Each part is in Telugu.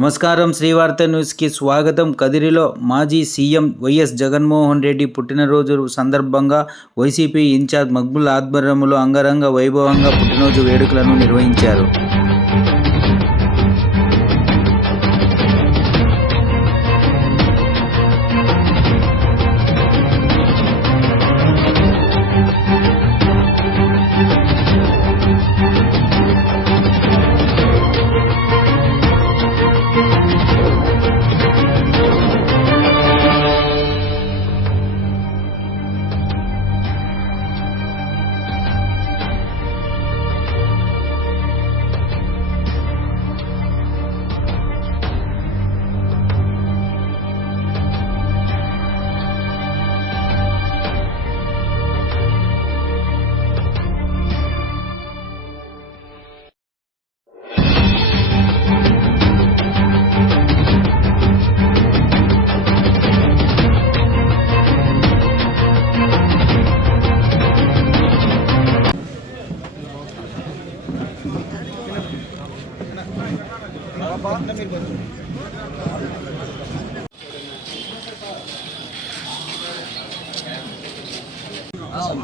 నమస్కారం. శ్రీవార్త న్యూస్కి స్వాగతం. కదిరిలో మాజీ సీఎం వైఎస్ జగన్మోహన్ రెడ్డి పుట్టినరోజు సందర్భంగా వైసీపీ ఇన్ఛార్జ్ మక్బుల్ ఆధ్వర్యంలో అంగరంగ వైభవంగా పుట్టినరోజు వేడుకలను నిర్వహించారు.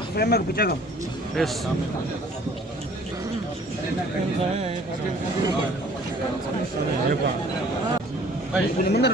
ఫ్రేమ్వర్క్ పుచ్చాకం ఎస్ ముందర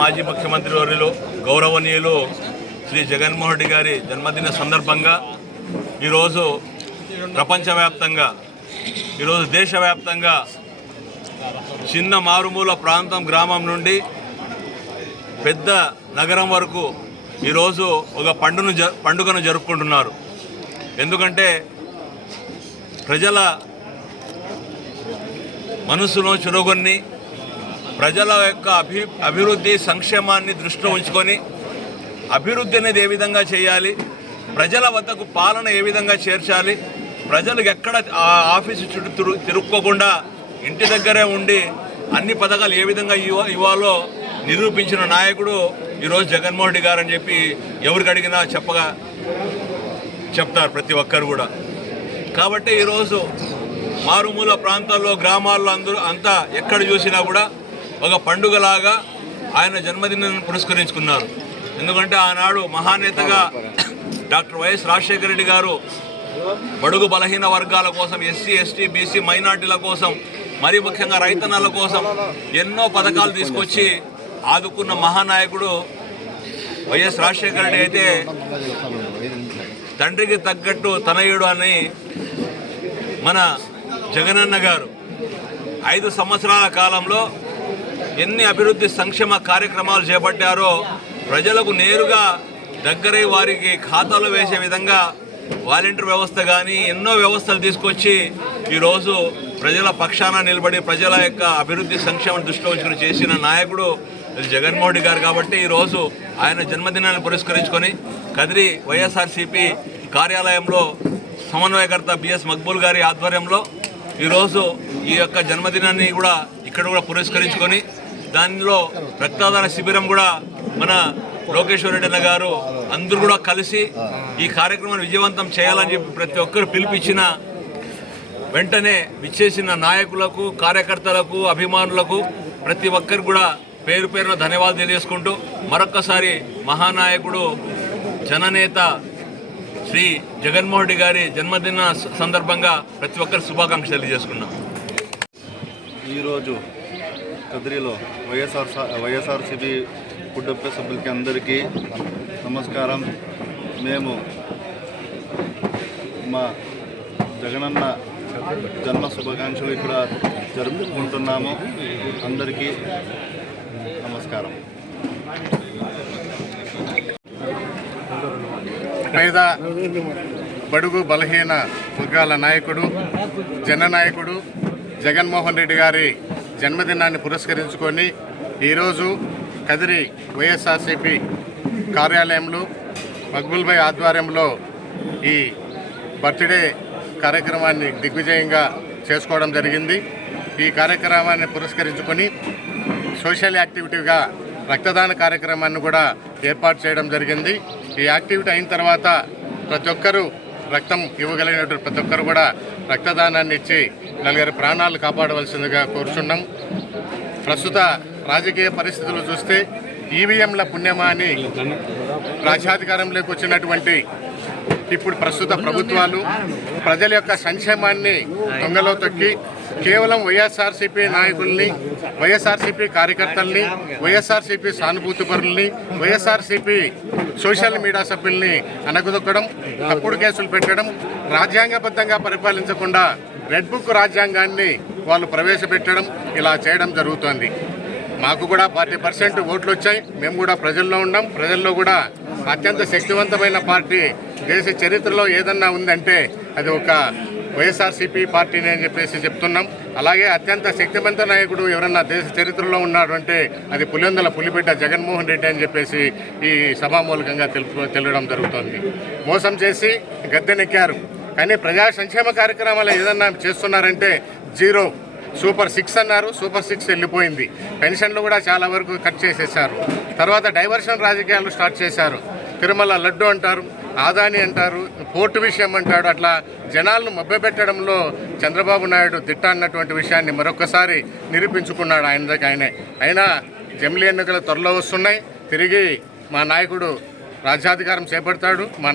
మాజీ ముఖ్యమంత్రి వర్యులు గౌరవనీయులు శ్రీ జగన్మోహన్ రెడ్డి గారి జన్మదిన సందర్భంగా ఈరోజు ప్రపంచవ్యాప్తంగా ఈరోజు దేశవ్యాప్తంగా చిన్న మారుమూల ప్రాంతం గ్రామం నుండి పెద్ద నగరం వరకు ఈరోజు ఒక పండును జ పండుగను జరుపుకుంటున్నారు. ఎందుకంటే ప్రజల మనసులో చురగొన్ని ప్రజల యొక్క అభి అభివృద్ధి సంక్షేమాన్ని దృష్టిలో ఉంచుకొని అభివృద్ధి అనేది ఏ విధంగా చేయాలి ప్రజల వద్దకు పాలన ఏ విధంగా చేర్చాలి ప్రజలకు ఎక్కడ ఆ ఆఫీసు చుట్టూ తిరు తిరుక్కోకుండా ఇంటి దగ్గరే ఉండి అన్ని పథకాలు ఏ విధంగా ఇవ్వ ఇవ్వాలో నిరూపించిన నాయకుడు ఈరోజు జగన్మోహన్ రెడ్డి గారు అని చెప్పి ఎవరికి అడిగినా చెప్పగా చెప్తారు ప్రతి ఒక్కరు కూడా. కాబట్టి ఈరోజు మారుమూల ప్రాంతాల్లో గ్రామాల్లో అందరూ అంతా ఎక్కడ చూసినా కూడా ఒక పండుగలాగా ఆయన జన్మదినాన్ని పురస్కరించుకున్నారు. ఎందుకంటే ఆనాడు మహానేతగా డాక్టర్ వైఎస్ రాజశేఖర రెడ్డి గారు బడుగు బలహీన వర్గాల కోసం ఎస్సీ ఎస్టీ బీసీ మైనార్టీల కోసం మరీ ముఖ్యంగా రైతన్నల కోసం ఎన్నో పథకాలు తీసుకొచ్చి ఆదుకున్న మహానాయకుడు వైఎస్ రాజశేఖర రెడ్డి అయితే తండ్రికి తగ్గట్టు తనయుడు అని మన జగనన్న గారు. ఐదు సంవత్సరాల కాలంలో ఎన్ని అభివృద్ధి సంక్షేమ కార్యక్రమాలు చేపట్టారో ప్రజలకు నేరుగా దగ్గరై వారికి ఖాతాలో వేసే విధంగా వాలంటీర్ వ్యవస్థ కానీ ఎన్నో వ్యవస్థలు తీసుకొచ్చి ఈరోజు ప్రజల పక్షాన నిలబడి ప్రజల యొక్క అభివృద్ధి సంక్షేమం దృష్టిలో ఉంచుకుని చేసిన నాయకుడు జగన్మోహన్ రెడ్డి గారు కాబట్టి ఈరోజు ఆయన జన్మదినాన్ని పురస్కరించుకొని కదిరి వైఎస్ఆర్సీపీ కార్యాలయంలో సమన్వయకర్త బిఎస్ మక్బూల్ గారి ఆధ్వర్యంలో ఈరోజు ఈ యొక్క జన్మదినాన్ని కూడా ఇక్కడ కూడా పురస్కరించుకొని దానిలో రక్తదాన శిబిరం కూడా మన లోకేశ్వర రెడ్డి అన్న గారు అందరూ కూడా కలిసి ఈ కార్యక్రమాన్ని విజయవంతం చేయాలని చెప్పి ప్రతి ఒక్కరు పిలిపించిన వెంటనే విచ్చేసిన నాయకులకు కార్యకర్తలకు అభిమానులకు ప్రతి ఒక్కరికి కూడా పేరు పేరున ధన్యవాదాలు తెలియజేసుకుంటూ మరొక్కసారి మహానాయకుడు జననేత శ్రీ జగన్మోహన్ రెడ్డి గారి జన్మదిన సందర్భంగా ప్రతి ఒక్కరి శుభాకాంక్షలు తెలియజేసుకున్నాం ఈరోజు కదిరిలో వైఎస్ఆర్ వైఎస్ఆర్సీపీ కుటుంబ సభ్యులకి అందరికీ నమస్కారం. మేము మా జగనన్న జన్మ శుభాకాంక్షలు ఇక్కడ జరుపుకుంటున్నాము. అందరికీ నమస్కారం. పేద బడుగు బలహీన వర్గాల నాయకుడు జననాయకుడు జగన్మోహన్ రెడ్డి గారి జన్మదినాన్ని పురస్కరించుకొని ఈరోజు కదిరి వైఎస్ఆర్సిపి కార్యాలయంలో మక్బుల్భాయ్ ఆధ్వర్యంలో ఈ బర్త్డే కార్యక్రమాన్ని దిగ్విజయంగా చేసుకోవడం జరిగింది. ఈ కార్యక్రమాన్ని పురస్కరించుకొని సోషల్ యాక్టివిటీగా రక్తదాన కార్యక్రమాన్ని కూడా ఏర్పాటు చేయడం జరిగింది. ఈ యాక్టివిటీ అయిన తర్వాత ప్రతి ఒక్కరూ రక్తం ఇవ్వగలిగినటువంటి ప్రతి ఒక్కరు కూడా రక్తదానాన్ని ఇచ్చి నలుగురి ప్రాణాలు కాపాడవలసిందిగా కోరుచున్నాం. ప్రస్తుత రాజకీయ పరిస్థితులు చూస్తే ఈవీఎంల పుణ్యమా అని రాజ్యాధికారంలోకి వచ్చినటువంటి ఇప్పుడు ప్రస్తుత ప్రభుత్వాలు ప్రజల యొక్క సంక్షేమాన్ని దొంగలో తొక్కి కేవలం వైఎస్ఆర్సీపీ నాయకుల్ని వైఎస్ఆర్సీపీ కార్యకర్తల్ని వైఎస్ఆర్సీపీ సానుభూతిపరుల్ని వైఎస్ఆర్సీపీ సోషల్ మీడియా సభ్యుల్ని అనగదొక్కడం తప్పుడు కేసులు పెట్టడం రాజ్యాంగబద్ధంగా పరిపాలించకుండా రెడ్ బుక్ రాజ్యాంగాన్ని వాళ్ళు ప్రవేశపెట్టడం ఇలా చేయడం జరుగుతోంది. మాకు కూడా ఫార్టీ పర్సెంట్ ఓట్లు వచ్చాయి. మేము కూడా ప్రజల్లో ఉన్నాం. ప్రజల్లో కూడా అత్యంత శక్తివంతమైన పార్టీ దేశ చరిత్రలో ఏదన్నా ఉందంటే అది ఒక వైఎస్ఆర్సీపీ పార్టీని అని చెప్పేసి చెప్తున్నాం. అలాగే అత్యంత శక్తివంత నాయకుడు ఎవరన్నా దేశ చరిత్రలో ఉన్నాడు అంటే అది పులివెందుల పులిబిడ్డ జగన్మోహన్ రెడ్డి అని చెప్పేసి ఈ సభామూలకంగా తెలుపు తెలియడం జరుగుతోంది. మోసం చేసి గద్దెనెక్కారు. కానీ ప్రజా సంక్షేమ కార్యక్రమాలు ఏదన్నా చేస్తున్నారంటే జీరో. సూపర్ సిక్స్ అన్నారు. సూపర్ సిక్స్ వెళ్ళిపోయింది. పెన్షన్లు కూడా చాలా వరకు కట్ చేసేసారు తర్వాత డైవర్షన్ రాజకీయాలు స్టార్ట్ చేశారు. తిరుమల లడ్డు అంటారు. ఆదాని అంటారు పోర్టు విషయం అంటాడు. అట్లా జనాలను మభ్యపెట్టడంలో చంద్రబాబు నాయుడు దిట్ట అన్నటువంటి విషయాన్ని మరొకసారి నిరూపించుకున్నాడు ఆయన దగ్గర ఆయనే. అయినా జమిలీ ఎన్నికలు త్వరలో వస్తున్నాయి. తిరిగి మా నాయకుడు రాజ్యాధికారం చేపడతాడు. మా